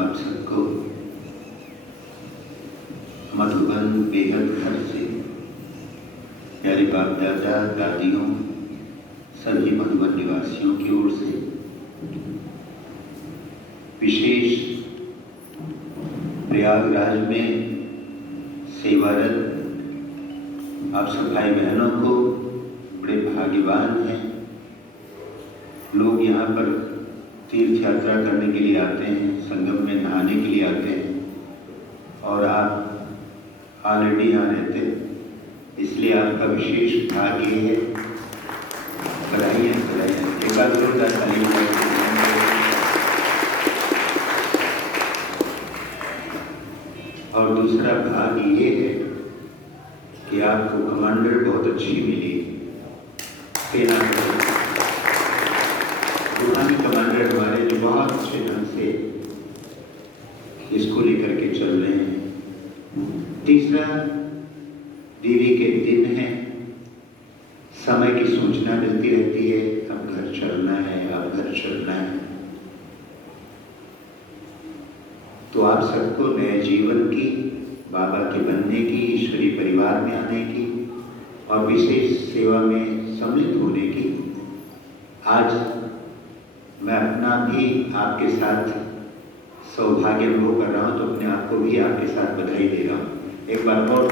आप सबको मधुबन बेहद घर से प्यारे बाप दादा दादियों सभी मधुबन निवासियों की ओर से विशेष प्रयागराज में सेवारत आप सब भाई बहनों को बड़े भाग्यवान हैं। लोग यहाँ पर तीर्थ यात्रा करने के लिए आते हैं, संगम में नहाने के लिए आते हैं और आप ऑलरेडी यहाँ रहते हैं, इसलिए आपका विशेष भाग्य है। बधाइयाँ बधाइयाँ। एक बार जोरदार तालियां। और दूसरा भाग ये है कि आपको कमांडर बहुत अच्छी मिली, सेना रूहानी कमांडर हमारे जो बहुत अच्छे ढंग से इसको लेकर के चल रहे हैं। तीसरा देवी के दिन है, समय की सूचना मिलती रहती है, अब घर चलना है, अब घर चलना है। तो आप सबको नए जीवन की, बाबा के बनने की, ईश्वरी परिवार में आने की और विशेष सेवा में सम्मिलित होने की आज मैं अपना भी आपके साथ सौभाग्य अनुभव कर रहा हूँ, तो अपने आप को भी आपके साथ बधाई दे रहा हूँ। एक बार और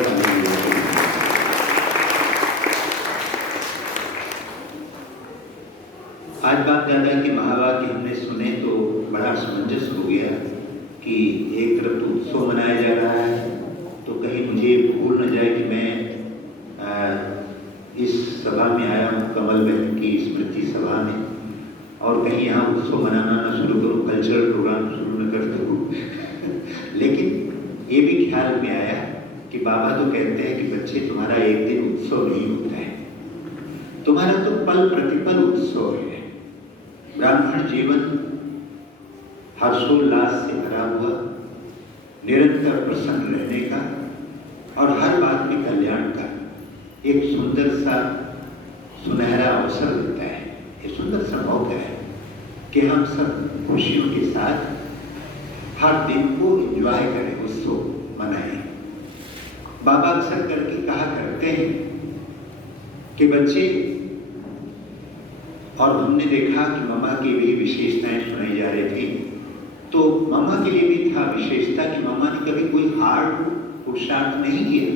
आज बाप दादा के महावाक्य हमने सुने तो बड़ा असमंजस हो गया कि एक तरफ तो उत्सव मनाया जा रहा है, तो कहीं मुझे भूल न जाए कि मैं इस सभा में आया हूँ, कमल बहन की स्मृति सभा में, और कहीं यहाँ उत्सव मनाना न शुरू करूँ, कल्चरल प्रोग्राम शुरू न कर दूँ। लेकिन ये भी ख्याल में आया कि बाबा तो कहते हैं कि बच्चे तुम्हारा एक दिन उत्सव नहीं होता है, तुम्हारा तो पल प्रतिपल उत्सव है। ब्राह्मण जीवन हर्षोल्लास से भरा हुआ, निरंतर प्रसन्न रहने का और हर बात में कल्याण का एक सुंदर सा सुनहरा अवसर देता है। ये सुंदर सा मौका है कि हम सब खुशियों के साथ हर दिन को एंजॉय करें, उत्सव मनाएं। बाबा अक्सर करके कहा करते हैं कि बच्चे, और हमने देखा कि मम्मा की भी विशेषताएं सुनाई जा रही थी, तो मम्मा के लिए भी था विशेषता कि मम्मा ने कभी कोई हार्ड पुरुषार्थ नहीं किया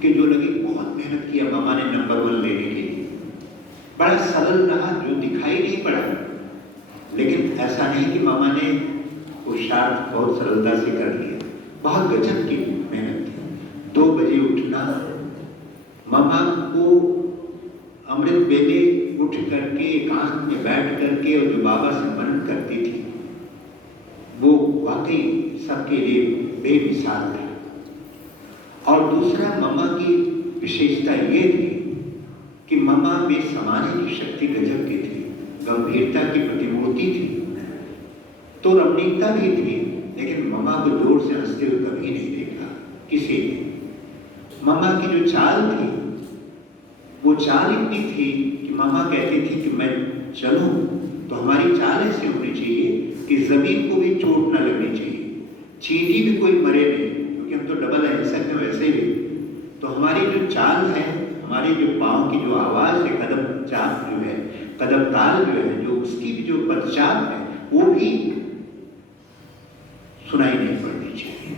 कि जो लगे बहुत मेहनत किया मम्मा ने नंबर 1 लेने के लिए। बड़ा सरल रहा, जो दिखाई नहीं पड़ा, लेकिन ऐसा नहीं कि मम्मा ने पुरुषार्थ बहुत सरलता से कर लिया, बहुत गजब की मेहनत थी। 2 बजे उठना, मम्मा को अमृत बेले उठ करके एकांत में बैठ करके और जो बाबा से मनन करती थी, वो वाकई सबके लिए बेमिसाल था। और दूसरा मम्मा की विशेषता ये थी कि मम्मा में समाने की शक्ति गजब की थी, गंभीरता की प्रतिमूर्ति थी, तो रमणीकता भी थी, लेकिन मम्मा को जोर से हंसते हुए कभी नहीं देखा किसी ने। मम्मा की जो चाल थी, वो चाल इतनी थी कि मम्मा कहती थी कि मैं चलूं तो हमारी चाल ऐसी होनी चाहिए कि जमीन को भी चोट न लगनी चाहिए, चींटी भी कोई मरे नहीं, क्योंकि हम तो डबल अहिंसक हैं वैसे ही। तो हमारी जो चाल है, हमारी जो पाँव की जो आवाज़ है, कदम चाप जो है, कदम ताल जो है, जो उसकी भी जो पदचाप है, वो भी सुनाई नहीं पड़नी चाहिए।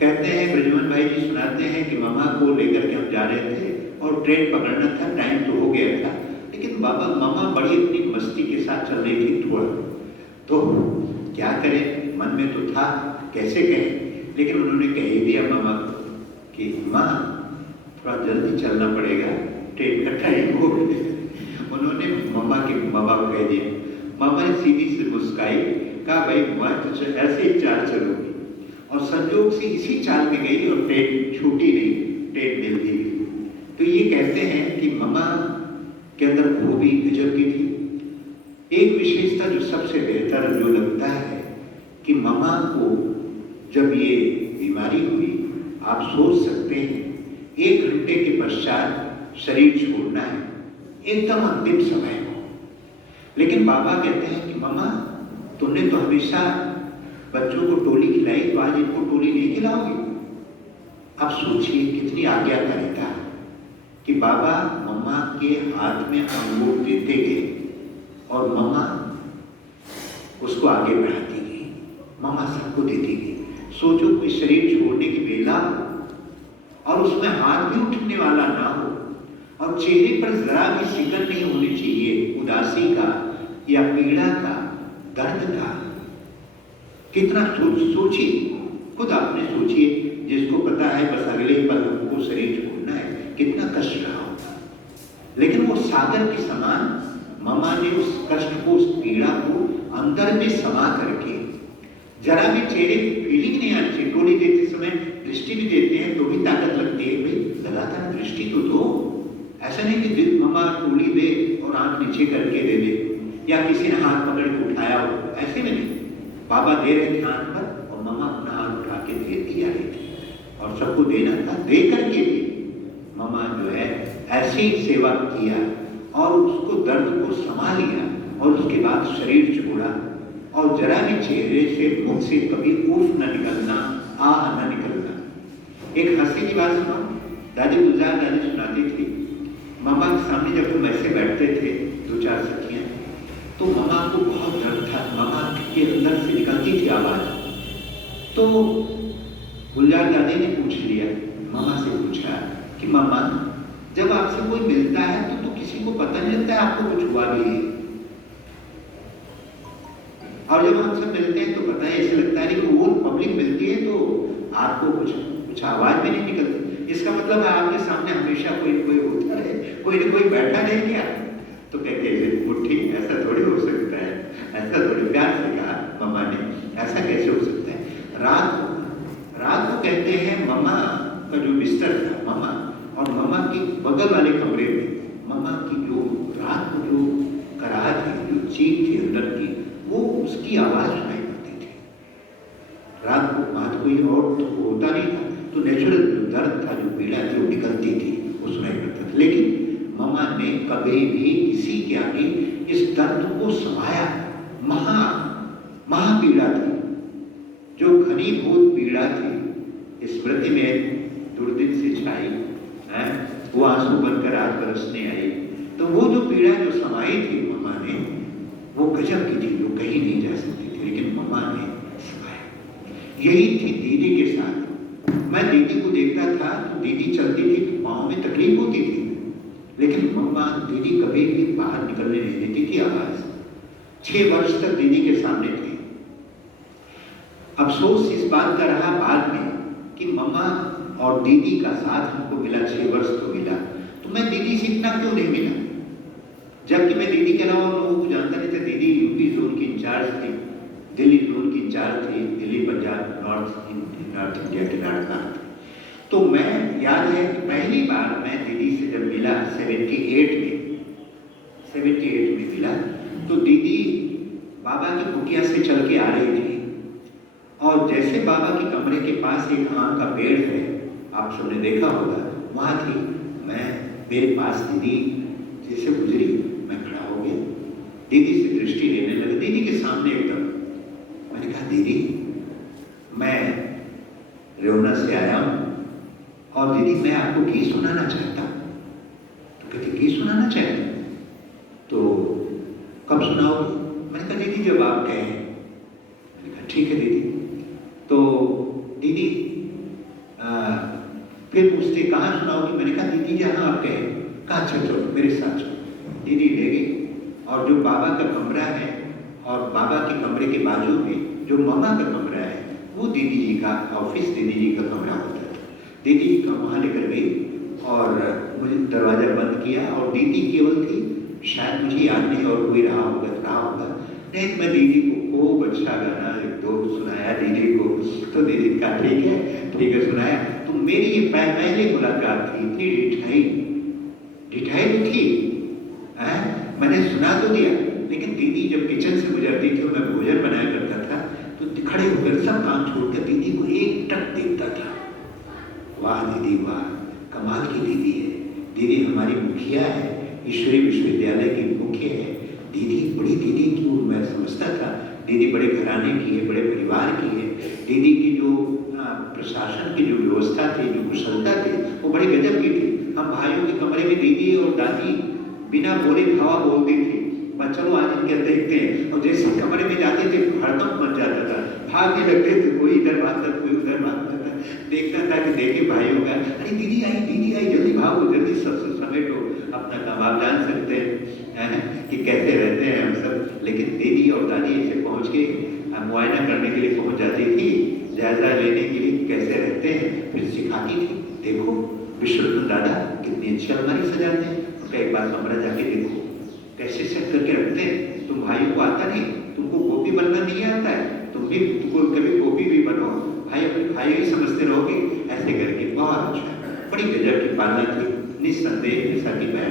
कहते हैं ब्रजमन भाई जी सुनाते हैं कि मम्मा को लेकर के हम जा रहे थे और ट्रेन पकड़ना था, टाइम तो हो गया था, लेकिन बाबा मम्मा बड़ी अपनी मस्ती के साथ चल रही थी थोड़ा, तो क्या करें, मन में तो था कैसे कहें, लेकिन उन्होंने कह ही दिया मम्मा को कि माँ थोड़ा जल्दी चलना पड़ेगा, ट्रेन का टाइम हो गया। उन्होंने मम्मा के माँ बाप कह दिया। मम्मा ने सीधी से मुस्काई, कहा भाई मैं तो ऐसे ही चाल चलूंगी, और संजोग से इसी चाल में गई और ट्रेन छूटी नहीं, ट्रेन मिल दी गई। तो ये कहते हैं कि मम्मा के अंदर खूबी गजब की थी। एक विशेषता जो सबसे बेहतर जो लगता है कि मम्मा को जब ये बीमारी हुई, आप सोच सकते हैं 1 घंटे के पश्चात शरीर छोड़ना है, एकदम अंतिम समय को। लेकिन बाबा कहते हैं कि मम्मा तुमने तो हमेशा बच्चों को टोली खिलाई तो आज इनको टोली नहीं खिलाओगे। अब सोचिए कितनी आज्ञाकारिता कि बाबा मम्मा के हाथ में अंगूर देते गए और मम्मा उसको आगे बढ़ाती गई, मम्मा सबको देती गई। सोचो कोई शरीर छोड़ने की बेला हो और उसमें हाथ भी उठने वाला ना हो और चेहरे पर जरा भी शिकन नहीं होनी चाहिए उदासी का या पीड़ा का, दर्द का। कितना सोचिए, खुद आपने सोचिए, जिसको पता है बस अगले पल हमको शरीर छोड़ना है, कितना कष्ट रहा होगा। लेकिन वो सागर के समान मम्मा ने उस कष्ट को, उस पीड़ा को अंदर में समा करके, जरा भी चेहरे की फीलिंग नहीं आनी चाहिए। टोली देते समय दृष्टि भी देते हैं तो भी ताकत लगती है, भाई लगातार दृष्टि तो दो। ऐसा नहीं कि दिल मम्मा टोली दे और आंख नीचे करके दे दे या किसी ने हाथ पकड़ के उठाया हो, ऐसे में नहीं। बाबा दे रहे थे हाथ पर और मम्मा अपना हाथ उठा के दे दिया रही थी और सबको देना था, दे करके भी मम्मा जो है ऐसी सेवा किया और उसको दर्द को समा लिया और उसके बाद शरीर छोड़ा और जरा भी चेहरे से, मुख से कभी उफ न निकलना, आह न निकलना। एक हंसी की बात सुनो, दादी गुलजार दादी सुनाती थी, मम्मा के सामने जब हम ऐसे बैठते थे 2-4 सखियां, तो मम्मा को बहुत दर्द था, मम्मा के अंदर से निकलती थी आवाज। तो गुलजार दादी ने पूछ लिया, मम्मा से पूछा कि मम्मा जब आपसे कोई मिलता है तो किसी को पता नहीं लगता है आपको कुछ हुआ भी है, और जब हम सब मिलते हैं तो पता है, ऐसे लगता है कि वो पब्लिक मिलती है तो आपको कुछ आवाज भी नहीं निकलती। इसका मतलब है आपके सामने हमेशा कोई होता रहे, कोई ना कोई बैठा रहे क्या? तो कहते हैं मुट्ठी, ऐसा थोड़ी हो सकता है, ऐसा थोड़ी। प्यार से कहा मम्मा ने, ऐसा कैसे हो सकता है? रात को कहते हैं मम्मा का जो बिस्तर था, मम्मा और मम्मा के बगल वाले कमरे में मम्मा की जो रात को जो कराहट थी, जो चीख थी अंदर की, वो उसकी आवाज सुनाई पड़ती थी। रात को बात कोई और तो होता नहीं था, तो नेचुरल जो दर्द था, जो पीड़ा थी वो निकलती थी, वो सुनाई पड़ता था। लेकिन मम्मा ने कभी भी किसी के आगे इस दर्द को समाया। महा पीड़ा थी, जो घनीभूत पीड़ा थी, स्मृति में दुर्दिन से छाई, वो आंसू बनकर आज बरसने आई। तो वो जो पीड़ा जो समाई थी मम्मा ने, वो गजब की थी, जो कहीं नहीं जा सकती थी, लेकिन मम्मा ने समाया। यही थी दीदी के साथ। मैं दीदी को देखता था तो दीदी चलती थी तो पाँव में तकलीफ होती थी, लेकिन मम्मा दीदी कभी भी बाहर निकलने नहीं देती थी आवाज। 6 वर्ष तक दीदी के सामने थे। अफसोस इस बात का रहा बाद में कि मम्मा और दीदी का साथ हमको मिला, 6 वर्ष तो मिला, तो मैं दीदी से इतना क्यों नहीं मिला? जबकि मैं दीदी के अलावा लोगों को जानता नहीं था। दीदी यूपी जोन की इंचार्ज थी, दिल्ली जोन की इंचार्ज थी, दिल्ली पंजाब नॉर्थ इंडिया के नॉर्थ। तो मैं याद है कि पहली बार मैं दीदी से जब मिला 78 में मिला, तो दीदी बाबा की कुटिया से चल के आ रही थी और जैसे बाबा के कमरे के पास एक आम का पेड़ है, आप सबने देखा होगा, वहाँ थी। मेरे पास दीदी जैसे गुजरी, मैं खड़ा हो गया, दीदी से दृष्टि लेने लगे, दीदी के सामने एकदम। मैंने कहा दीदी मैं रेवना से आया हूँ और दीदी मैं आपको गीत सुनाना चाहता हूँ। तो कहती गीत सुनाना चाहते? तो कब सुनाओगे? मैंने कहा दीदी जब आप कहें। मैंने कहा ठीक है दीदी। तो दीदी फिर पूछते कहाँ सुनाओगी? मैंने कहा दीदी जहाँ आप कहें। कहा अच्छा चलो मेरे साथ चलो। दीदी ले गई और जो बाबा का कमरा है और बाबा के कमरे के बाजू में जो मम्मा का कमरा है, वो दीदी जी का ऑफिस, दीदी जी का कमरा होता था। दीदी जी का वहाँ लेकर गई और मुझे दरवाजा बंद किया और दीदी केवल थी, शायद मुझे याद नहीं और कोई रहा होगा। नहीं, मैं दीदी को खूब अच्छा गाना एक दो सुनाया दीदी को। तो दीदी का ठीक है सुनाया। तो मेरी ये पहली मुलाकात थी, इतनी ढिठाई तो थी, मैंने सुना तो दिया, लेकिन दीदी जब किचन से गुजरती थी, मैं भोजन बनाया करता था, तो खड़े होकर सब काम छोड़कर दीदी को एक टक देखता था। वाह दीदी वाह, कमाल की दीदी है। दीदी हमारी मुखिया है, ईश्वरी विश्वविद्यालय की मुखिया है। दीदी बड़ी दीदी क्यों मैं समझता था, दीदी बड़े घराने की है, बड़े परिवार की है। दीदी की जो प्रशासन की जो व्यवस्था थी, जो कुशलता थी, वो बड़े गजब की थी। हम भाइयों के कमरे में दीदी और दादी बिना बोले हवा बोलती थी, बस चलो आज इनके देखते हैं। और जैसे कमरे में जाते थे हड़कंप मच जाता था, भागने लगते थे, कोई इधर भागता कोई उधर भागता था। देखता था कि देखे भाइयों का, अरे दीदी आई जल्दी भागो, जल्दी सबसे समेटो अपना काम। आप जान सकते हैं कि कैसे रहते हैं हम सब। लेकिन दीदी और दादी ऐसे पहुँच के मुआयना करने के लिए पहुँच जाती थी, जायजा लेने के लिए कैसे रहते हैं, फिर सिखाती थी। देखो विश्वरत्न दादा कितनी अच्छी अलमारी सजाते हैं, उनका एक बार कमरा जाके देखो कैसे सेट करके रखते हैं। तुम भाइयों को आता नहीं, तुमको गोपी बनना नहीं आता है, तुमको कभी गोपी भी बनो, भाई अपने भाई ही समझते रहोगे। ऐसे करके बहुत अच्छा, बड़ी गजब की पालना थी। निस्संदेह जैसा कि मैं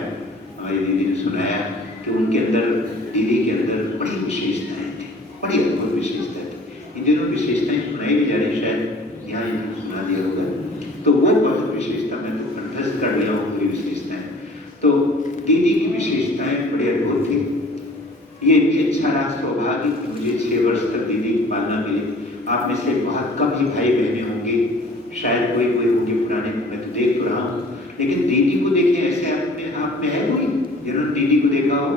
हमारी दीदी ने सुनाया कि उनके अंदर, दीदी के अंदर बड़ी विशेषताएं थी, बड़ी अद्भुत विशेषता थी। इन दिनों विशेषताएं सुनाई भी जा रही, शायद यहाँ इनको सुना दिया होगा। तो वो बहुत विशेषता मैं तो कंठस्थ कर लिया हूँ पूरी विशेषताएं। तो दीदी की विशेषताएं बड़ी अद्भुत थी। ये भी अच्छा रहा सौभाग्य कि मुझे 6 वर्ष तक दीदी की पालना मिली। आप में से बहुत कम ही भाई बहनें होंगे, शायद कोई होंगे पुराने, मैं तो देख तो रहा हूँ। लेकिन दीदी को देखे ऐसे अपने आप में है कोई जिन्होंने दीदी को देखा हो?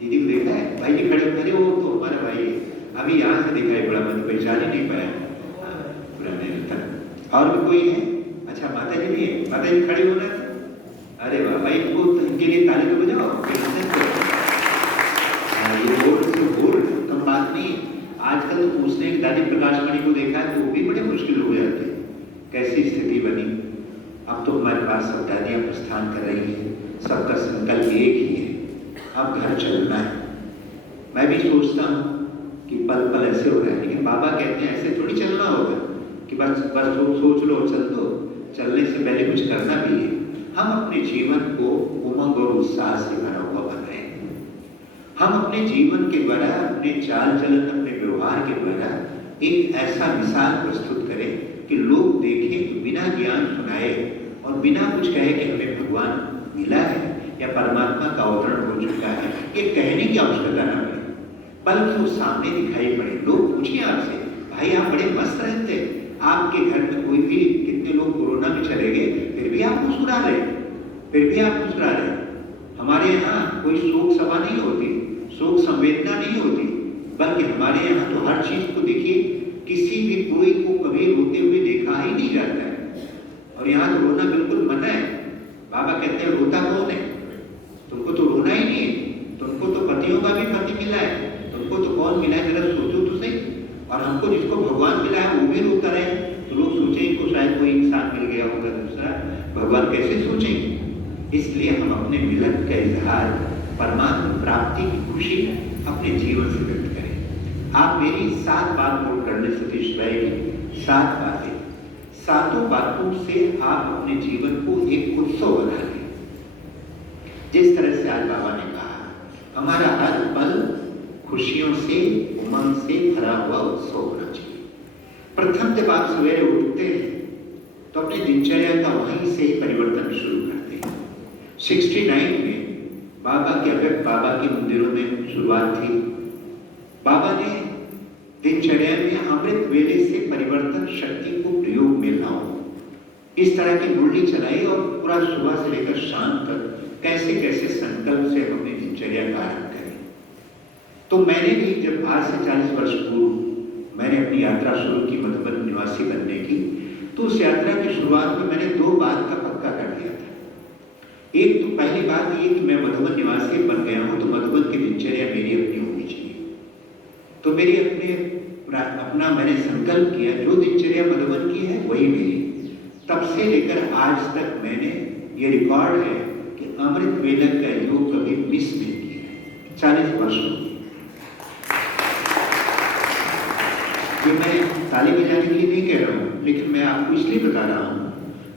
दीदी को देखा है? भाई जी खड़े खड़े हो तो हमारा भाई है, अभी यहाँ से दिखाई पड़ा, मैं तो पहचान ही नहीं पाया पुराने तक। और भी कोई है? अच्छा माता जी भी है, माता जी खड़े हो ना? अरे वाह भाई, इनके लिए ताली तो बजाओ। ये बोल कम बात नहीं। आजकल तो पूछने की दादी प्रकाश मणि को देखा है तो वो भी बड़े मुश्किल हो जाते हैं, कैसी स्थिति बनी। अब तो हमारे पास सब दादियां प्रस्थान कर रही हैं, सबका संकल्प एक ही है, अब घर चलना है। मैं भी सोचता हूँ कि पल पल ऐसे हो रहा है, लेकिन बाबा कहते हैं ऐसे थोड़ी चलना होगा कि बस सोच लो चल दो। चलने से पहले कुछ करना भी है। हम अपने जीवन को उमंग और उत्साह से भरा हुआ बनाएं। हम अपने जीवन के द्वारा, अपने चाल चलन, अपने व्यवहार के द्वारा एक ऐसा मिसाल प्रस्तुत करें कि लोग देखें तो बिना ज्ञान सुनाए और बिना कुछ कहे कि हमें भगवान मिला है या परमात्मा का अवतरण हो चुका है, ये कहने की आवश्यकता न पड़े, बल्कि वो सामने दिखाई पड़े। लोग पूछें आपसे, भाई आप बड़े मस्त रहते, आपके घर में कोई भी, कितने लोग कोरोना में चले गए फिर भी आप मुस्कुरा रहे, फिर भी आप मुस्कुरा रहे। हमारे यहाँ कोई शोक सभा नहीं होती, शोक संवेदना नहीं होती, बल्कि हमारे यहाँ तो हर चीज को देखिए, किसी भी कोई को कभी रोते हुए देखा ही नहीं जाता है। और यहाँ तो रोना बिल्कुल मना है। बाबा कहते हैं रोता कौन है? तुमको तो रोना ही नहीं है, तुमको तो पतियों का भी पति मिला है, तुमको तो कौन मिला है जरा सोचो तो सही। और हमको जिसको भगवान मिला है वो भी रोता रहे तो लोग सोचें इनको शायद कोई इंसान मिल गया होगा दूसरा, भगवान कैसे सोचेंगे। इसलिए हम अपने मिलन का इजहार, परमात्मा प्राप्ति की खुशी अपने जीवन से व्यक्त करें। आप मेरी 7 बात नोट कर लें सतीश भाई की, 7 बातें, 7 बातों से आप अपने जीवन को एक उत्सव बना लें। जिस तरह से आज बाबा ने कहा, हमारा हर पल खुशियों से, उमंग से भरा हुआ उत्सव होना चाहिए। प्रथम जब आप सवेरे उठते हैं तो अपनी दिनचर्या का वहीं से परिवर्तन शुरू करते हैं। 69 में बाबा के मंदिरों में शुरुआत थी। बाबा ने दिनचर्या में अमृत वेले से परिवर्तन शक्ति को प्रयोग में लाओ, इस तरह की मुरली चलाई और पूरा सुबह से लेकर शाम तक कैसे कैसे संकल्प से हम अपनी दिनचर्या का आरंभ करें। तो मैंने भी जब आज से 40 वर्ष पूर्व मैंने अपनी यात्रा शुरू की मधुबन निवासी बनने की, तो उस यात्रा की शुरुआत में मैंने 2 बात का पक्का कर दिया था। एक तो पहली बात ये कि मैं मधुबन निवासी बन गया हूं तो मधुबन की दिनचर्या मेरी अपनी होनी चाहिए। तो मेरी अपना मैंने संकल्प किया, जो दिनचर्या मधुबन की है वही मेरी। तब से लेकर आज तक मैंने, ये रिकॉर्ड है कि अमृत वेला का योग कभी मिस नहीं किया। 40 वर्ष हो गए। ये मैं ताली बजाने के लिए नहीं कह रहा हूँ, लेकिन मैं आपको इसलिए बता रहा हूँ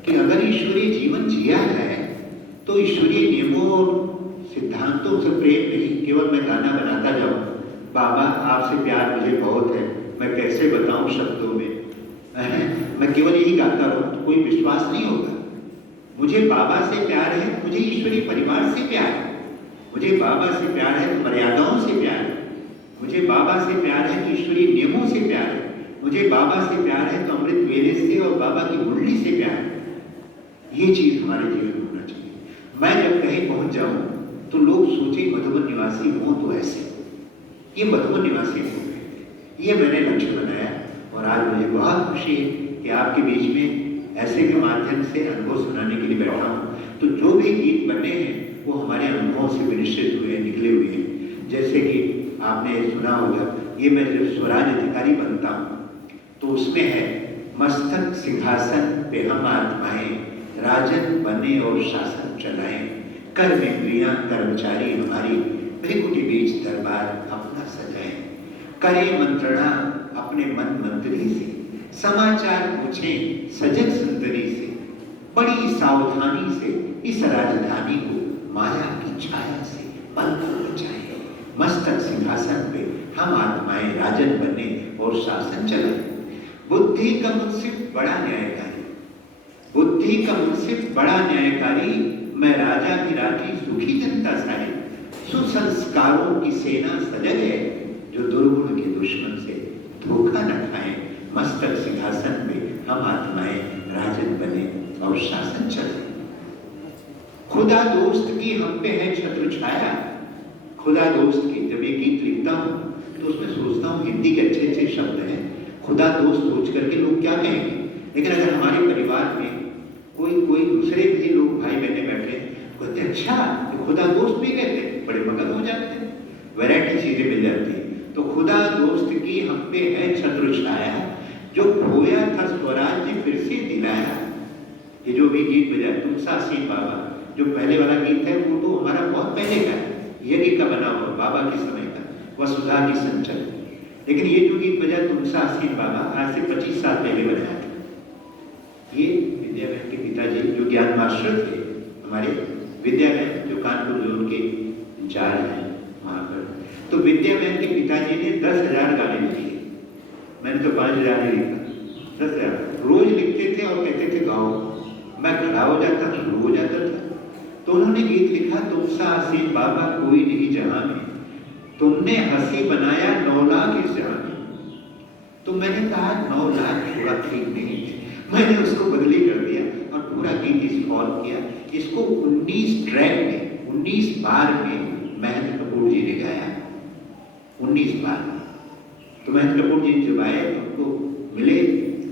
कि अगर ईश्वरीय जीवन जिया जाए तो ईश्वरीय नियमों और सिद्धांतों से प्रेम नहीं, केवल मैं गाना बनाता जाऊँ, बाबा आपसे प्यार मुझे बहुत है, मैं कैसे बताऊँ शब्दों में, मैं केवल यही गाता रहूँ तो कोई विश्वास नहीं होगा। मुझे बाबा से प्यार है, मुझे ईश्वरीय परिवार से प्यार है, मुझे बाबा से प्यार है, मर्यादाओं से प्यार है, मुझे बाबा से प्यार है तो ईश्वरीय नियमों से प्यार है, मुझे बाबा से प्यार है तो अमृत वेले से और बाबा की मुरली से प्यार है। ये चीज हमारे जीवन में होना चाहिए। मैं जब कहीं पहुंच जाऊं तो लोग सोचे मधुबन निवासी हो तो ऐसे, ये मधुबन निवासी हो गए। ये मैंने लक्ष्य बनाया और आज मुझे बहुत खुशी है कि आपके बीच में ऐसे के माध्यम से अनुभव सुनाने के लिए बैठा हूँ। तो जो भी गीत बने हैं वो हमारे अनुभवों से विनिश्चित हुए, निकले हुए हैं। जैसे कि आपने सुना होगा, ये मैं जब स्वराज अधिकारी बनता हूँ तो उसमें है, मस्तक सिंहासन पे हम आत्माएं, राजन बने और शासन चलाएं, कर इंद्रियां कर्मचारी हमारी, त्रिकुटी बीच दरबार अपना सजाएं, करें मंत्रणा अपने मन मंत्री से, समाचार पूछें सजग सुंदरी से, बड़ी सावधानी से इस राजधानी को माया की छाया से पल पल बचाएं, मस्तक सिंहासन पे हम आत्माएं, राजन बने और शासन चलाएं। बुद्धि का मुंसिफ बड़ा न्यायकारी, बुद्धि का मुंसिफ बड़ा न्यायकारी, मैं राजा की राजी सुखी जनता सारी, सुसंस्कारों की सेना सजग है, जो दुर्गुण के दुश्मन से धोखा न खाएं, मस्तक सिंहासन पे हम आत्माएं, राजन बने और शासन चले। खुदा दोस्त की हम पे है छत्र छाया, खुदा दोस्त की, जब ये गीत लिखता हूँ तो उसमें सोचता हूँ हिंदी के अच्छे अच्छे शब्द हैं, खुदा दोस्त सोच करके लोग क्या कहेंगे, लेकिन अगर हमारे परिवार में कोई दूसरे भी लोग भाई बहने बैठे कहते अच्छा तो खुदा दोस्त भी कहते, बड़े मगन हो जाते हैं, वैरायटी चीजें मिल जाती है। तो खुदा दोस्त की हम पे है छत्र छाया, जो खोया था स्वराज्य फिर से दिलाया। ये जो भी गीत बजा तुम सासी बाबा, जो पहले वाला गीत है वो तो हमारा बहुत पहले का है, यज्ञ का बना हुआ बाबा के समय का, वसुधा की संचल। लेकिन ये जो गीत बजा तुम सासी बाबा आज से 25 साल पहले बनाया था। ये विद्या बहन के पिताजी जो ज्ञान मास्टर थे हमारे, विद्या बहन जो कानपुर जोन के इंचार्ज हैं वहाँ पर, तो विद्या बहन के पिताजी ने 10,000 गाने लिखे, मैंने तो 5,000 ही लिखा, 10,000 रोज लिखते थे और कहते थे गाओ, मैं खड़ा हो जाता, शुरू हो जाता था। तो उन्होंने गीत लिखा, तुम सा हसीन बाबा कोई नहीं जहां में, तुमने हंसी बनाया 9 लाख इस जहां में। तो मैंने कहा 9 लाख थोड़ा ठीक नहीं है, मैंने उसको बदली कर दिया और पूरा गीत इन्वॉल्व किया। इसको 19 ट्रैक में 19 बार में महेंद्र कपूर जी ने गाया, 19 बार। तो महेंद्र कपूर जी जब आए हमको मिले,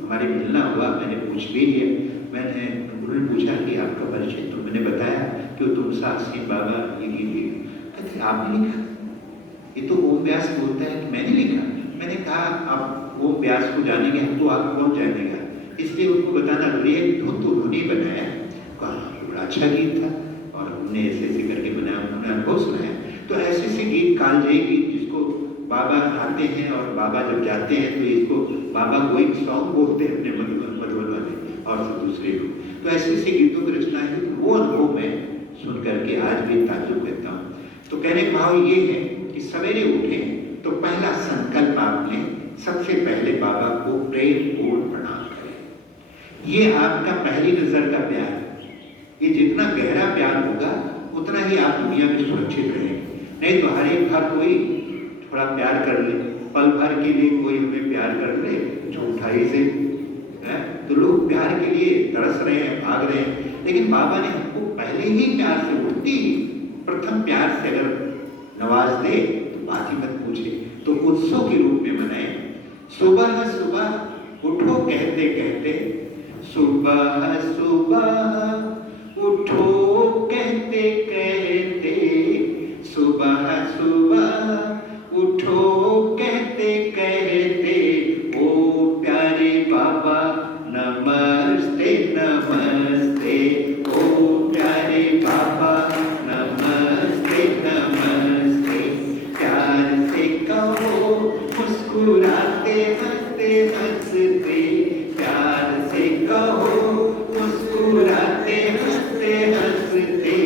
हमारे मिलना हुआ, मैंने पूछ भी लिया, मैंने उन्होंने पूछा कि आपका परिचय, तो मैंने बताया कि तुम साक्षी बाबा ये गीत लिखा। कहते आपने लिखा? ये तो ओम व्यास बोलता है कि मैंने लिखा। मैंने कहा आप ओम व्यास को जानेंगे, हम तो आप कौन जानेगा, इसलिए उनको बताना जरूरी है। धुन तो उन्होंने बनाया, कहा बड़ा अच्छा गीत था और हमने ऐसे ऐसे करके बनाया, उन्होंने अनुभव सुनाया। तो ऐसे ऐसे गीत, कालजयी गीत जिसको बाबा आते हैं और बाबा जब जाते हैं तो इसको बाबा गोइंग सॉन्ग बोलते हैं अपने मधुबन वाले और दूसरे लोग। तो ऐसे ऐसे गीतों की रचना है, तो वो अनुभव मैं सुन करके आज भी ताज्जुब करता हूँ। तो कहने का भाव ये है कि सवेरे उठे तो पहला संकल्प आपने सबसे पहले बाबा को प्रेम पूर्ण प्रणाम करें। ये आपका पहली नजर का प्यार, ये जितना गहरा प्यार होगा उतना ही आप दुनिया में सुरक्षित रहेंगे। नहीं तो हर एक बार कोई थोड़ा प्यार कर ले, पल भर के लिए कोई हमें प्यार कर ले झूठाई से, तो लोग प्यार के लिए तरस रहे हैं, भाग रहे हैं। लेकिन बाबा ने हमको पहले ही प्यार से, उठती ही प्रथम प्यार से अगर नवाज दे तो बात ही मत पूछे। तो उत्सव के रूप में मनाए। सुबह सुबह उठो कहते कहते, सुबह सुबह उठो कहते कहते, सुबह सुबह उठो कहते कहते, ओ प्यारे बाबा नमस्ते नमस्ते, ओ प्यारे बाबा नमस्ते नमस्ते, प्यार से कहो मुस्कुराते हंसते हंसते, प्यार से कहो मुस्कुराते हंसते हंसते,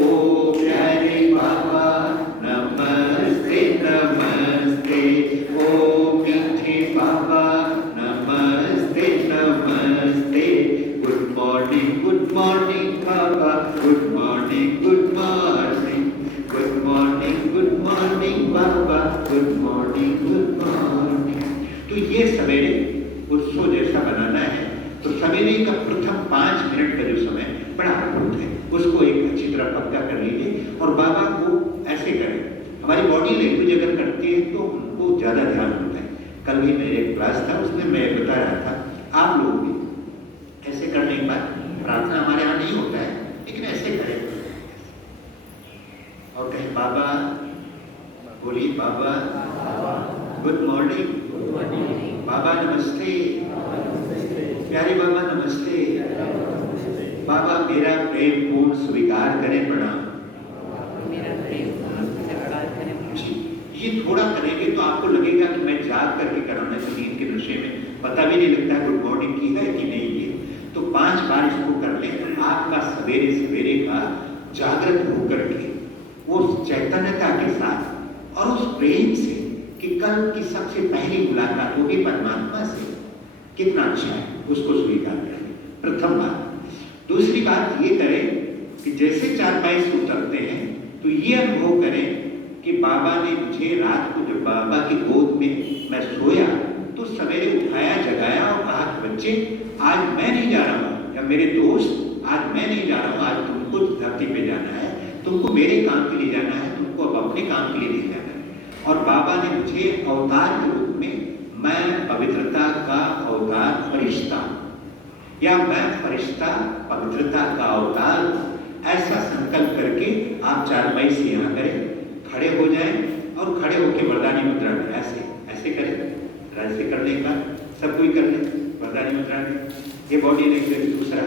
ओ प्यारे बाबा नमस्ते नमस्ते, ओ मीठे बाबा नमस्ते नमस्ते। गुड मॉर्निंग बाबा, good morning good morning, good morning बाबा, गुड मॉर्निंग। सवेरे का प्रथम 5 मिनट का जो समय बड़ा अद्भुत है, उसको एक अच्छी तरह पक्का कर लीजिए और बाबा को ऐसे करें। हमारी बॉडी लैंग्वेज अगर करती है तो उनको ज़्यादा ध्यान होता है। कल भी मेरे एक क्लास था, उसमें मैं बता रहा था आप लोग भी ऐसे करने के बाद, प्रार्थना हमारे यहाँ नहीं होता है लेकिन ऐसे करें और कहें बाबा, बोलिए बाबा गुड मॉर्निंग, बाबा नमस्ते, प्यारे बाबा नमस्ते, बाबा मेरा प्रेम पूर्ण स्वीकार करें, प्रणाम। ये थोड़ा करेंगे तो आपको लगेगा कि मैं जाग करके कराना, नींद के नशे में पता भी नहीं लगता है गुड मॉर्निंग की है कि नहीं की। तो 5 बार इसको कर लें तो आपका सवेरे सवेरे का जागृत होकर के वो चैतन्यता के साथ और उस प्रेम से कि कल की सबसे पहली मुलाकात होगी परमात्मा से, कितना अच्छा है, उसको स्वीकार करें। प्रथम बात। दूसरी बात ये करें कि जैसे चारपाई से उतरते हैं तो ये अनुभव करें कि बाबा ने मुझे रात को जब बाबा की गोद में मैं सोया तो सवेरे उठाया, जगाया और कहा कि बच्चे आज मैं नहीं जा रहा हूँ, या मेरे दोस्त आज मैं नहीं जा रहा हूँ, आज तुमको धरती पे जाना है, तुमको मेरे काम के लिए जाना है, तुमको अब अपने काम के लिए नहीं जाना है। और बाबा ने मुझे अवतार के रूप में, मैं पवित्रता का अवतार फरिश्ता या मैं फरिश्ता पवित्रता का अवतार, ऐसा संकल्प करके आप चारपाई से यहाँ करें, खड़े हो जाएं और खड़े होकर वरदानी मुद्रा में ऐसे ऐसे करें। ऐसे करने का सब कोई कर ले वरदानी मुद्रा में, ये बॉडी नहीं करें, दूसरा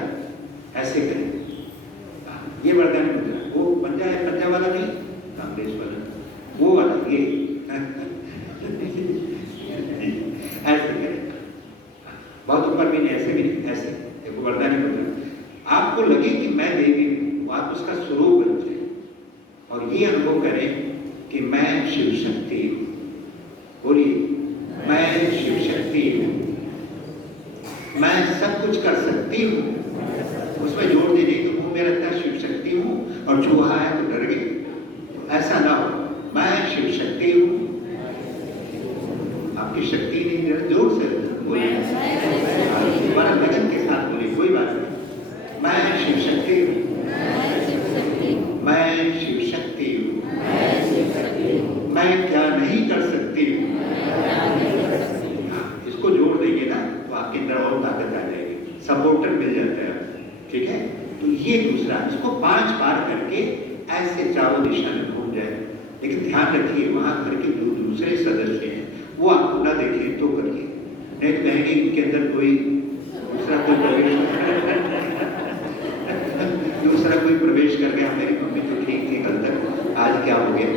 ऐसे करें, ये वरदानी मुद्रा, वो पंजा वाला नहीं, कांग्रेस वाला, वो वाला, ये ऐसे करें, बहुत ऊपर भी नहीं, ऐसे भी नहीं, ऐसे देखो वरदानी मुद्रा। आपको लगे कि मैं देवी हूँ, आप उसका स्वरूप बन जाए और ये अनुभव करें कि मैं शिव शक्ति हूँ। बोलिए मैं शिव शक्ति हूँ, मैं सब कुछ कर सकती हूँ। उसमें जोड़ दीजिए कि वो मेरा था शिव शक्ति हूँ और चूहा है तो डर गए, ऐसा ना हो। मैं शिव शक्ति हूँ, आपकी शक्ति नहीं, जोर से बोलिए, बड़ा लगन के साथ बोलिए, कोई बात नहीं। मैं शिव शक्ति हूँ, मैं शिव शक्ति हूँ, मैं क्या नहीं कर सकती हूँ। इसको जोड़ देंगे ना तो आपके अंदर और ताकत आ जाएगी, सपोर्टर मिल जाता है, ठीक है। तो ये दूसरा, इसको 5 बार करके ऐसे चारों दिशा में घूम जाए। लेकिन ध्यान रखिए वहां घर के जो दूसरे सदस्य हैं वो आपको ना देखें तो करिए, नहीं तो कहेंगे इनके अंदर कोई दूसरा कोई प्रवेश कर गया, मेरी मम्मी तो ठीक थी कल तक, आज क्या हो गया।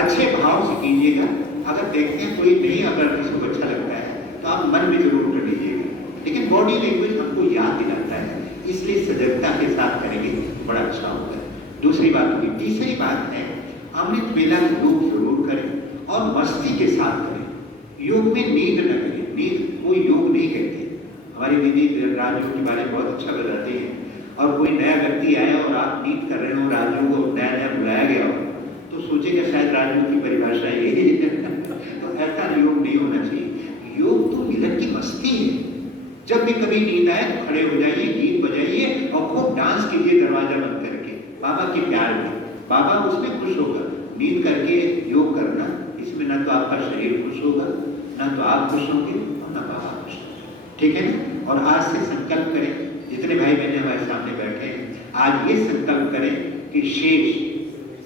अच्छे भाव से कीजिएगा। अगर देखते हैं कोई नहीं, अगर किसी को अच्छा लगता है तो आप मन में जरूर कर लीजिएगा, लेकिन बॉडी लैंग्वेज हमको याद दिलाता है, इसलिए सजगता के साथ करेंगे बड़ा अच्छा होता है। दूसरी बात होगी। तीसरी बात है अमृत वेला योग जरूर करें और मस्ती के साथ करें। योग में नींद न करें, नींद कोई योग नहीं कहते। हमारी दीदी राजयोग के बारे में बहुत अच्छा बताती है, और कोई नया व्यक्ति आया और आप नींद कर रहे हो, राजयोग को नया नया बुलाया गया हो तो सोचेगा शायद राजयोग की परिभाषा यही है। तो ऐसा योग नहीं होना चाहिए। योग तो मिलन की मस्ती है। जब भी कभी नींद आए तो खड़े हो जाइए, गीत बजाइए और खूब डांस कीजिए दरवाजा बंद करके, बाबा के प्यार में। बाबा उसमें खुश होगा। नींद करके योग करना, इसमें ना तो आपका शरीर खुश होगा, ना तो आप खुश होंगे और ना बाबा खुश होंगे, ठीक है ना। और आज से संकल्प करें, जितने भाई बहन हमारे सामने बैठे हैं, आज ये संकल्प करें कि शेष,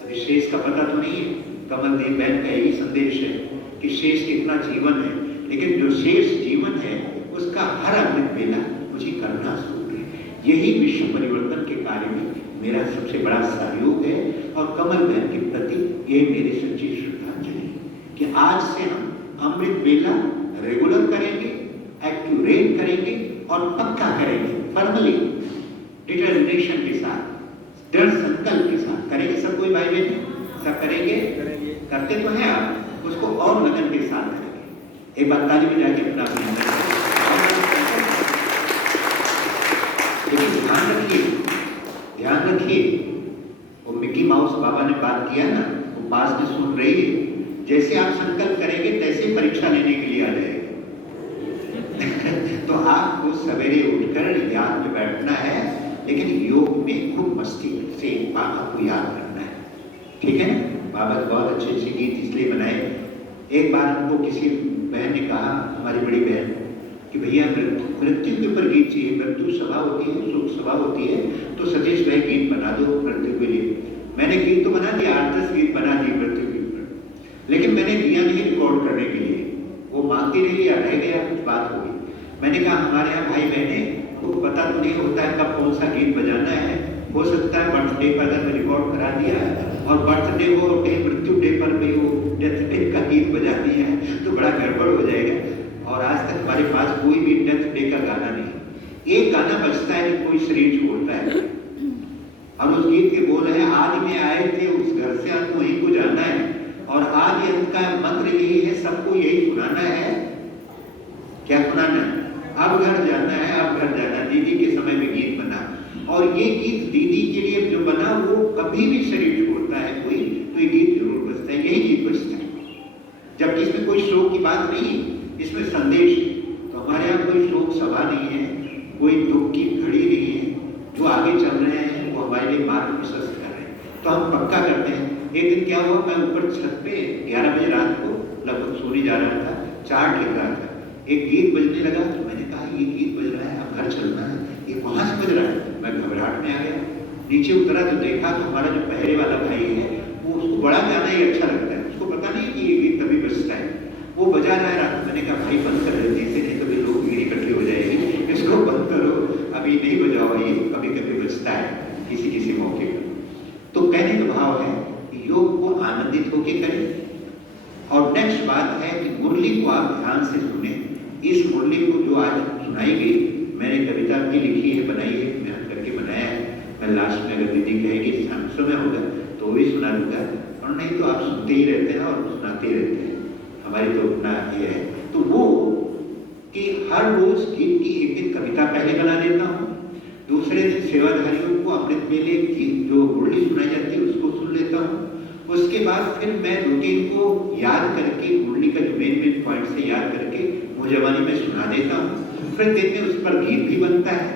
अभी शेष का पता तो नहीं है, कमलदीप बहन का यही संदेश है कि शेष कितना जीवन है, लेकिन जो शेष जीवन है उसका हर अमृत वेला मुझे करना शुरू है। यही विश्व परिवर्तन के कार्य में मेरा सबसे बड़ा सहयोग है, और कमल बहन के प्रति ये मेरी सच्ची श्रद्धांजलि है कि आज से हम अमृत वेला रेगुलर करेंगे, एक्यूरेट करेंगे और पक्का करेंगे, फॉर्मली डिटर्मिनेशन के साथ, दृढ़ संकल्प के साथ करेंगे। सब कोई भाई बहन सब करेंगे, करते तो हैं आप, उसको और लगन के साथ करेंगे। एक बार ताली में जाके अपना ध्यान रखिए, वो मिकी माउस बाबा ने बात किया ना, वो पास में सुन रही है। जैसे आप संकल्प करेंगे तैसे परीक्षा लेने के लिए आ जाएगा। तो आप सवेरे उठकर याद में बैठना है, लेकिन योग में खूब मस्ती से बाबा को याद करना है, ठीक है। बाबा बहुत अच्छे अच्छे गीत इसलिए बनाए। एक बार हमको किसी बहन ने कहा, हमारी बड़ी बहन, कि भैया मृत्यु के ऊपर गीत चाहिए, मृत्यु सभा होती है, शोक सभा होती है, तो सतीश भाई गीत बना दो मृत्यु के लिए। मैंने गीत तो बना दिया, 8-10 गीत बना दिए मृत्यु के ऊपर, लेकिन मैंने दिया नहीं रिकॉर्ड करने के लिए। वो मांगती रही या रह गया, कुछ बात हो गई। मैंने कहा हमारे यहाँ भाई बहने को पता तो नहीं होता है कब कौन सा गीत बजाना है। हो सकता है बर्थडे पर अगर रिकॉर्ड करा दिया और बर्थडे को कहीं मृत्यु डे पर भी वो डेथ डे का गीत बजा दिया है तो बड़ा गड़बड़ हो जाएगा। और आज तक हमारे पास कोई भी डेथ डे का गाना नहीं। एक गाना बजता है कि कोई शरीर छोड़ता है और उस गीत के बोल है, आज में आए थे उस घर से अंत वहीं को जाना है, और आज अंत का मंत्र यही है, सबको यही सुनाना है। क्या सुनाना है? अब घर जाना है, अब घर जाना। दीदी के समय में गीत बना, और ये गीत दीदी के लिए जो बना वो कभी भी शरीर छोड़ता है कोई, तो ये गीत जरूर बजता है, यही गीत बजता है। जबकि इसमें कोई शोक की बात नहीं, इसमें संदेश। तो हमारे यहाँ कोई शोक सभा नहीं है, कोई दुख की घड़ी नहीं है। जो आगे चल रहे हैं वो हमारे लिए मार्ग प्रशस्त कर रहे हैं, तो हम पक्का करते हैं। एक दिन क्या हुआ, मैं ऊपर छत पे 11 बजे रात को लगभग सोने जा रहा था, 4 टिक रहा था, एक गीत बजने लगा। तो मैंने कहा ये गीत बज रहा है, अब घर चलना है, ये कहाँ से बज रहा है? मैं घबराहट में आ गया, नीचे उतरा तो देखा तो हमारा जो पहरे वाला भाई है वो, उसको बड़ा गाना ही अच्छा लगता है, उसको पता नहीं कि ये गीत तभी बजता है, वो बजा रहा है रात। मैंने कहा भाई बंद कर देते से, नहीं तो भी लोग भीड़ इकट्ठी हो जाएगी, इसको बंद करो, अभी नहीं बजाओ, ये कभी कभी बजता है किसी किसी मौके पर। तो कहने का भाव है योग को आनंदित होकर करें। और नेक्स्ट बात है कि मुरली को आप ध्यान से सुने। इस मुरली को जो आज सुनाई गई, मैंने कविता भी लिखी है, बनाई है, मेहनत करके बनाया है। मैं लास्ट में अगर दीदी कहेगी समय होगा तो भी सुना दूंगा, और नहीं तो आप सुनते ही रहते हैं और सुनाते रहते हैं, हमारी तो अपना ये है। तो वो कि हर रोज गीत की एक दिन कविता पहले बना देता हूँ, दूसरे दिन सेवाधारियों को अमृत मेले की जो मुरली सुनाई जाती है उसको सुन लेता हूँ। उसके बाद फिर मैं रूटीन को याद करके, मुरली का जो मेन पॉइंट से याद करके मुझवानी में सुना देता हूँ। फिर दिन में उस पर गीत भी बनता है,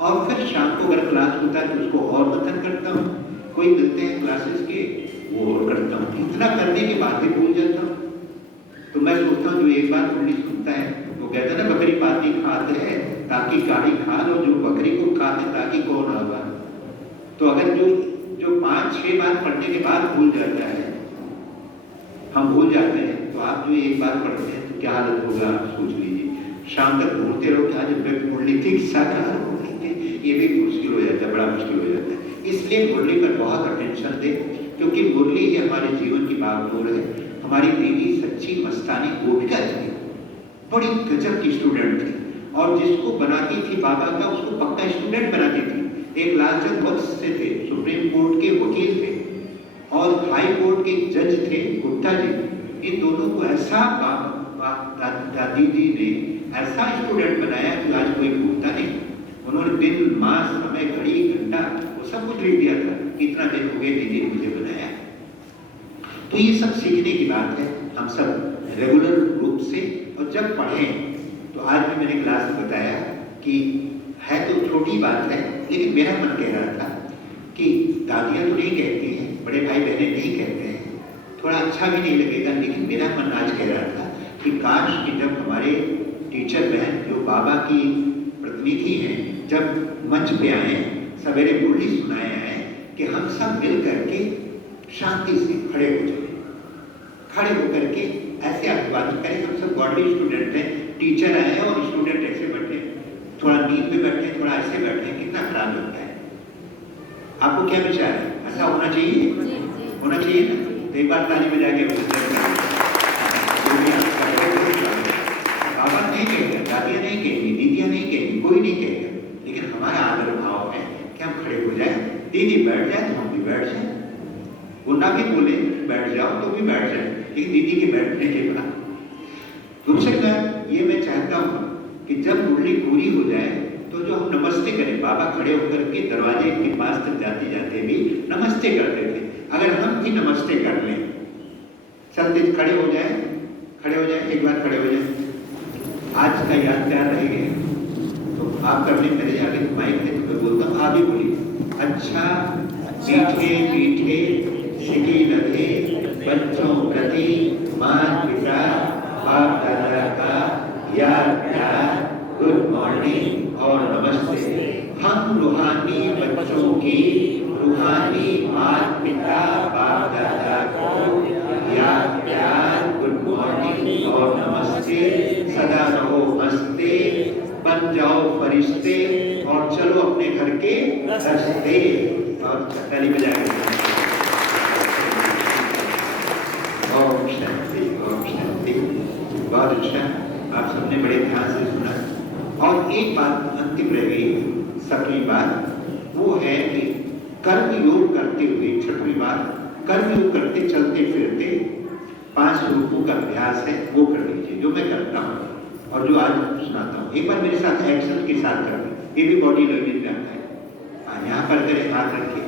और फिर शाम को अगर क्लास होता है तो उसको और मंथन करता हूँ। कोई मिलते हैं क्लासेस के, वो और करता हूँ। इतना करने के बाद भी भूल जाता हूँ। तो मैं सोचता हूँ जो एक बार मुरली सुनता है वो कहता है ना, बकरी पाती खाते है ताकि गाड़ी खा लो, जो बकरी को खाते ताकि कौन आवा। तो अगर जो 5-6 बार पढ़ने के बाद भूल जाता है, हम भूल जाते हैं, तो आप जो एक बार पढ़ते हैं तो क्या हालत होगा आप सोच लीजिए। शाम तक भूलते रहो कि आज मुरली थी, साकार मुरली थी, ये भी मुश्किल हो जाता है, बड़ा मुश्किल हो जाता है। इसलिए मुरली पर बहुत अटेंशन दे, क्योंकि मुरली ही हमारे जीवन की बागडोर है। हमारी दीदी सच्ची मस्तानी गोपिका थी, बड़ी गजब की स्टूडेंट थी, और जिसको बनाती थी बाबा का उसको पक्का स्टूडेंट बनाती थी। एक लालचंद वत्स से थे, सुप्रीम कोर्ट के वकील थे, और हाई कोर्ट के जज थे गुप्ता जी। इन दोनों को ऐसा दादी जी ने ऐसा स्टूडेंट बनाया कि आज कोई भूलता नहीं। उन्होंने दिन मास समय घड़ी घंटा वो सब कुछ लिख दिया था, इतना दिन हो गए दीदी ने मुझे बनाया। तो ये सब सीखने की बात है, हम सब रेगुलर रूप से। और जब पढ़ें तो आज भी मैंने क्लास में बताया कि है तो छोटी बात है, लेकिन मेरा मन कह रहा था कि दादियाँ तो नहीं कहती हैं, बड़े भाई बहनें नहीं कहते हैं, थोड़ा अच्छा भी नहीं लगेगा, लेकिन मेरा मन आज कह रहा था कि काश कि जब हमारे टीचर बहन जो बाबा की प्रतिनिधि हैं, जब मंच पे आए, सवेरे मुरली सुनाए आए, कि हम सब मिल करके शांति से खड़े हो जाए, खड़े होकर के ऐसे अभिवादन करें। हम सब गॉडली स्टूडेंट हैं, टीचर आए और स्टूडेंट ऐसे बैठे, थोड़ा नींद में बैठे, थोड़ा ऐसे बैठे, कितना खराब लगता है। आपको क्या विचार है? ऐसा होना चाहिए? होना चाहिए ना? तो एक बार ताली बजा के बाबा नहीं कहेगा, दादियाँ नहीं कहेंगी, दीदियाँ नहीं कहेंगी, कोई नहीं कहेगा, लेकिन हमारा आदर भाव है कि हम खड़े हो जाए, दीदी बैठ जाए तो हम भी बैठ जाए, वो ना भी बोले बैठ जाओ तो भी बैठ जाए, लेकिन दीदी के बैठने के बाद। दूसरी बात ये मैं चाहता हूँ कि जब मुरली पूरी हो जाए तो जो हम नमस्ते करें, बाबा खड़े होकर के दरवाजे के पास तक जाते जाते भी नमस्ते करते थे, अगर हम भी नमस्ते कर लें, चलते खड़े हो जाए, एक बार खड़े हो जाए, आज का यादगार रह गया। आप कर लें, मेरे आगे माइक है तो मैं बोलता हूँ, आगे बोलिए। अच्छा मीठे मीठे सिके लगे बच्चों प्रति माता पिता बाप दादा का यार प्यार, गुड मॉर्निंग और नमस्ते। हम रूहानी बच्चों की रूहानी माता पिता बाप दादा को यार प्यार, गुड मॉर्निंग और नमस्ते। सदा रहो हंसते, बन जाओ फरिश्ते और चलो अपने घर के रास्ते। और ताली बजाएंगे। ओम शांति, ओम शांति। बहुत अच्छा, आप सबने बड़े ध्यान से सुना। और एक बात अंतिम रह गई, सबकी बात, वो है कि कर्म योग करते हुए, छठवीं बात, कर्म योग करते चलते फिरते 5 रूपों का अभ्यास है, वो कर लीजिए, जो मैं करता हूँ और जो आज सुनाता हूँ। एक बार मेरे साथ एक्शन के साथ कर लें, ये भी बॉडी लैंग्वेज में आता है। यहाँ पर करें, हाथ रखिए।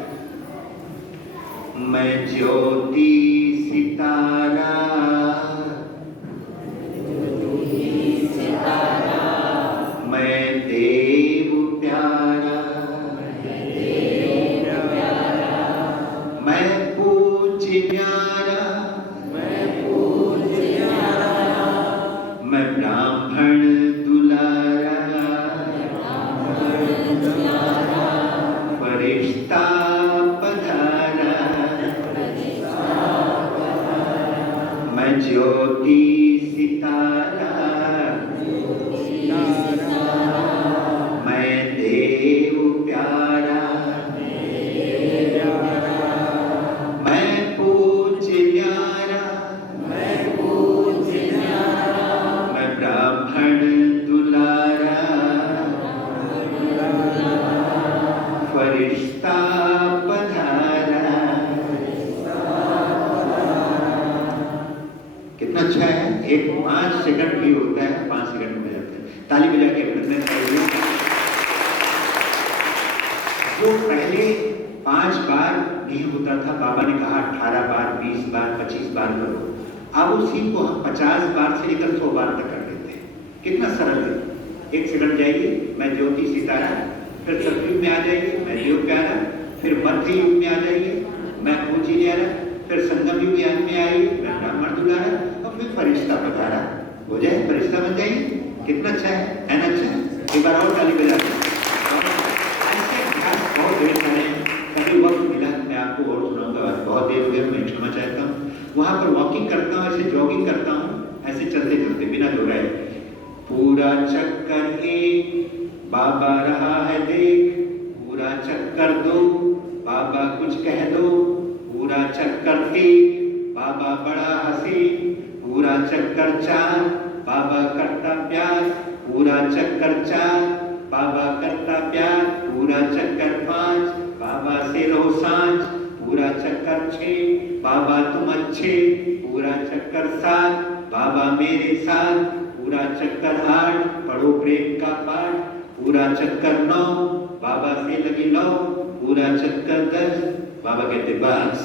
मैं ज्योति सितारा, मैं देव प्यारा, मैं पूज्य न्यारा, मैं ब्राह्मण दुलारा, फरिश्ता पधारा, मैं ज्योति सितारा, मैं देव प्यारा, मैं पूज्य न्यारा, मैं ब्राह्मण दुलारा, फरिश्ता पधारा। कितना अच्छा है। एक 5 सेकंड भी होता है, 5 सेकंड में जाते हैं। ताली बजा के अभिनंदन करिए। जो पहले 5 बार नहीं होता था, बाबा ने कहा 18 बार, 20 बार, 25 बार करो। अब उसी को हम 50 बार से लेकर 100 बार तक कर देते हैं। कितना सरल है। 1 सेकंड जाइए, मैं ज्योति सितारा, फिर सतयुग में आ जाइए, मैं देव प्यारा, फिर मध्य युग में आ जाइए, मैं पूज्य न्यारा, फिर संगम युग में आइए, मैं ब्राह्मण दुलारा, और फिर फरिश्ता पधारा। हो जाए, फरिश्ता बन जाइए। कितना अच्छा है ना? अच्छा, एक बार और ताली बजा दें। बहुत देर सारे कभी वक्त मिला, मैं आपको और सुनाऊंगा। बहुत देर हो गया, मैं क्षमा चाहता हूँ। वहां पर वॉकिंग करता हूँ, ऐसे जॉगिंग करता हूँ, ऐसे चलते चलते बिना दोहराए। पूरा चक्कर एक, बाबा रहा है देख, पूरा चक्कर 2, बाबा कुछ कह दो, पूरा चक्कर 3, बाबा बड़ा हंसी, पूरा चक्कर 4, बाबा करता प्यार, पूरा चक्कर 4, बाबा करता प्यार, पूरा चक्कर 5, बाबा से रहो सांझ, पूरा चक्कर 6, बाबा तुम अच्छे, पूरा चक्कर 7, बाबा मेरे साथ, पूरा चक्कर 8, पढ़ो प्रेम का पाठ, पूरा चक्कर 9, बाबा से लगी लो, पूरा चक्कर 10, बाबा कहते बस।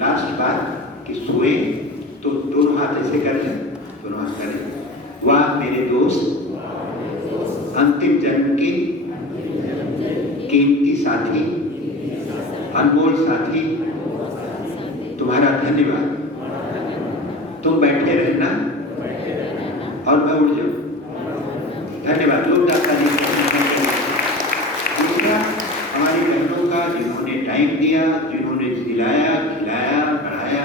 लास्ट बात कि सोए तो दोनों हाथ ऐसे कर लें, दोनों हाथ करें। वाह मेरे दोस्त, अंतिम जन्म के कीमती साथी, अनमोल साथी, तुम्हारा धन्यवाद। तुम बैठे रहना और मैं उड़ जाऊं। धन्यवाद। लोग दूसरा, हमारी बहनों का जिन्होंने टाइम दिया, जिन्होंने दिलाया, खिलाया, पढ़ाया,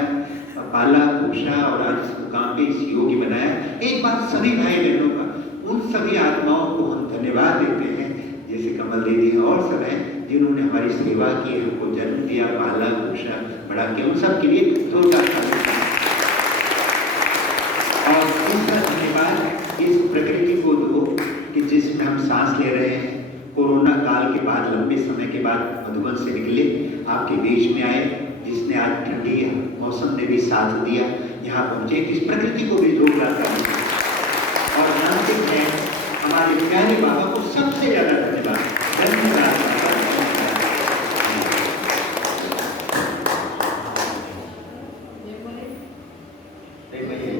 पाला, पोषा और आज इस मुकाम पे इस योगी बनाया। एक बात सभी भाई बहनों का, उन सभी आत्माओं को हम धन्यवाद देते हैं, जैसे कमल दीदी और सब हैं जिन्होंने हमारी सेवा की, हमको जन्म दिया, पाला, पोषा, बड़ा किया। उन सब के लिए जोरदार तालियां। और दूसरा धन्यवाद इस प्रकृति को दो कि जिसमें हम सांस ले रहे हैं। कोरोना काल के बाद, लंबे समय के बाद मधुबन से निकले, आपके बीच में आए, जिसने आज ठंडी मौसम ने भी साथ दिया, यहाँ पहुंचे। इस प्रकृति को भी जोरदार तालियां। और अंतिम है हमारे प्यारे बाबा को सबसे ज्यादा धन्यवाद। धन्यवाद। भैया